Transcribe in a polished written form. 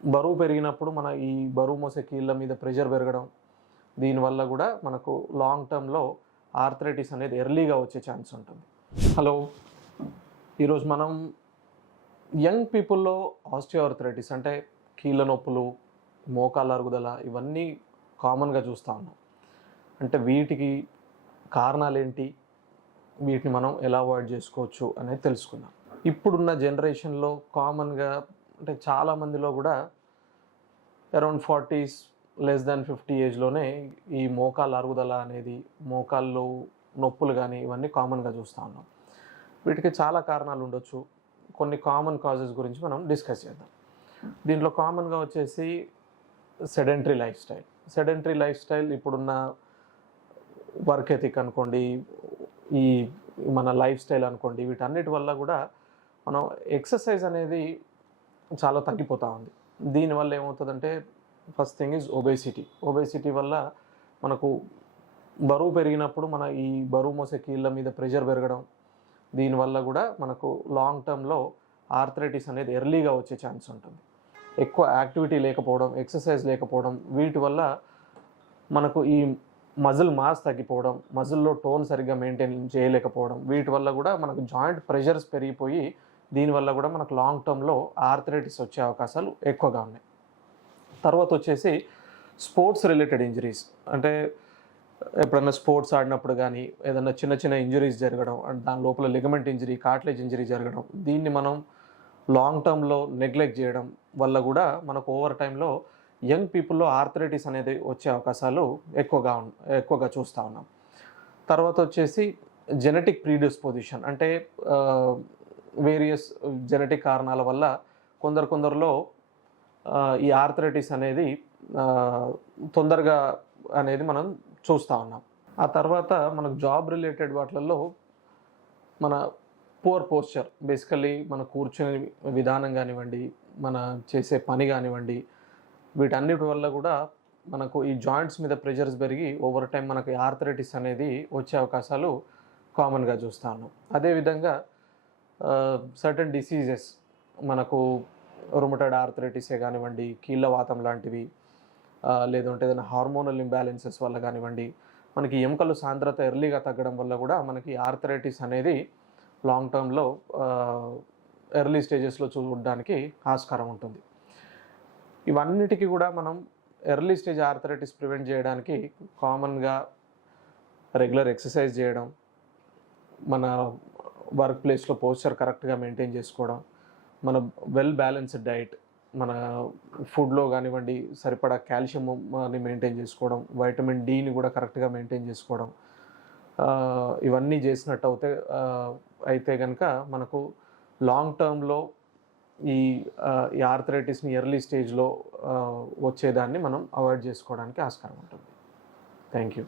బరువు పెరిగినప్పుడు మన ఈ బరువు మోసే కీళ్ళ మీద ప్రెషర్ పెరగడం, దీనివల్ల కూడా మనకు లాంగ్ టర్మ్లో ఆర్థరైటిస్ అనేది ఎర్లీగా వచ్చే ఛాన్స్ ఉంటుంది. హలో, ఈరోజు మనం యంగ్ పీపుల్లో ఆస్టియోఆర్థరైటిస్ అంటే కీళ్ళ నొప్పులు, మోకాళ్ళ అరుగుదల ఇవన్నీ కామన్గా చూస్తూ ఉన్నాం. అంటే వీటికి కారణాలేంటి, వీటిని మనం ఎలా అవాయిడ్ చేసుకోవచ్చు అనేది తెలుసుకుందాం. ఇప్పుడున్న జనరేషన్లో కామన్గా అంటే చాలామందిలో కూడా అరౌండ్ 40s లెస్ దాన్ 50 ఏజ్లోనే ఈ మోకాళ్ళ అరుగుదల అనేది, మోకాళ్ళు నొప్పులు కానీ ఇవన్నీ కామన్గా చూస్తూ ఉన్నాం. వీటికి చాలా కారణాలు ఉండొచ్చు. కొన్ని కామన్ కాజెస్ గురించి మనం డిస్కస్ చేద్దాం. దీంట్లో కామన్గా వచ్చేసి సెడెంటరీ లైఫ్ స్టైల్ ఇప్పుడున్న వర్క్ ఎథిక్ అనుకోండి, ఈ మన లైఫ్ స్టైల్ అనుకోండి, వీటన్నిటి వల్ల కూడా మనం ఎక్సర్సైజ్ అనేది చాలా తగ్గిపోతూ ఉంది. దీనివల్ల ఏమవుతుందంటే ఫస్ట్ థింగ్ ఈజ్ ఒబేసిటీ వల్ల మనకు బరువు పెరిగినప్పుడు మన ఈ బరువు మోసే కీళ్ళ మీద ప్రెషర్ పెరగడం, దీనివల్ల కూడా మనకు లాంగ్ టర్మ్లో ఆర్థరైటిస్ అనేది ఎర్లీగా వచ్చే ఛాన్స్ ఉంటుంది. ఎక్కువ యాక్టివిటీ లేకపోవడం, ఎక్సర్సైజ్ లేకపోవడం, వీటి వల్ల మనకు ఈ మజిల్ మాస్ తగ్గిపోవడం, మజిల్లో టోన్ సరిగ్గా మెయింటైన్ చేయలేకపోవడం, వీటి వల్ల కూడా మనకు జాయింట్ ప్రెషర్స్ పెరిగిపోయి దీనివల్ల కూడా మనకు లాంగ్ టర్మ్లో ఆర్థరైటిస్ వచ్చే అవకాశాలు ఎక్కువగా ఉన్నాయి. తర్వాత వచ్చేసి స్పోర్ట్స్ రిలేటెడ్ ఇంజరీస్, అంటే ఎప్పుడైనా స్పోర్ట్స్ ఆడినప్పుడు కానీ ఏదైనా చిన్న చిన్న ఇంజరీస్ జరగడం, అండ్ దాని లోపల లిగమెంట్ ఇంజరీ, కార్టిలేజ్ ఇంజరీ జరగడం, దీన్ని మనం లాంగ్ టర్మ్లో నెగ్లెక్ట్ చేయడం వల్ల కూడా మనకు ఓవర్ టైంలో యంగ్ పీపుల్లో ఆర్థరైటిస్ అనేది వచ్చే అవకాశాలు ఎక్కువగా చూస్తూ ఉన్నాం. తర్వాత వచ్చేసి జెనెటిక్ ప్రీడిస్పోజిషన్, అంటే వేరియస్ జెనెటిక్ కారణాల వల్ల కొందరిలో ఈ ఆర్థరైటిస్ అనేది తొందరగా అనేది మనం చూస్తూ ఉన్నాం. ఆ తర్వాత మనకు జాబ్ రిలేటెడ్ వాటిల్లో మన పూర్ పోస్చర్, బేసికల్లీ మన కూర్చునే విధానం కానివ్వండి, మన చేసే పని కానివ్వండి, వీటన్నిటి వల్ల కూడా మనకు ఈ జాయింట్స్ మీద ప్రెషర్స్ పెరిగి ఓవర్ టైం మనకి ఆర్థరైటిస్ అనేది వచ్చే అవకాశాలు కామన్గా చూస్తూ ఉన్నాం. అదేవిధంగా సర్టన్ డిసీజెస్, మనకు రుమటాయిడ్ ఆర్థరైటిసే కానివ్వండి, కీళ్ళవాతం లాంటివి, లేదంటే ఏదైనా హార్మోనల్ ఇంబ్యాలెన్సెస్ వల్ల కానివ్వండి, మనకి ఎముకలు సాంద్రత ఎర్లీగా తగ్గడం వల్ల కూడా మనకి ఆర్థరైటిస్ అనేది లాంగ్ టర్మ్లో ఎర్లీ స్టేజెస్లో చూడడానికి ఆస్కారం ఉంటుంది. ఇవన్నిటికీ కూడా మనం ఎర్లీ స్టేజ్ ఆర్థరైటిస్ ప్రివెంట్ చేయడానికి కామన్గా రెగ్యులర్ ఎక్సర్సైజ్ చేయడం, మన వర్క్ ప్లేస్లో పోస్చర్ కరెక్ట్గా మెయింటైన్ చేసుకోవడం, మన వెల్ బ్యాలెన్స్డ్ డైట్, మన ఫుడ్లో కానివ్వండి సరిపడా కాల్షియంని మెయింటైన్ చేసుకోవడం, వైటమిన్ డిని కూడా కరెక్ట్గా మెయింటైన్ చేసుకోవడం, ఇవన్నీ చేసినట్టు అయితే కనుక మనకు లాంగ్ టర్మ్లో ఈ ఆర్థరైటిస్ని ఎర్లీ స్టేజ్లో వచ్చేదాన్ని మనం అవాయిడ్ చేసుకోవడానికి ఆస్కారం ఉంటుంది. Thank you.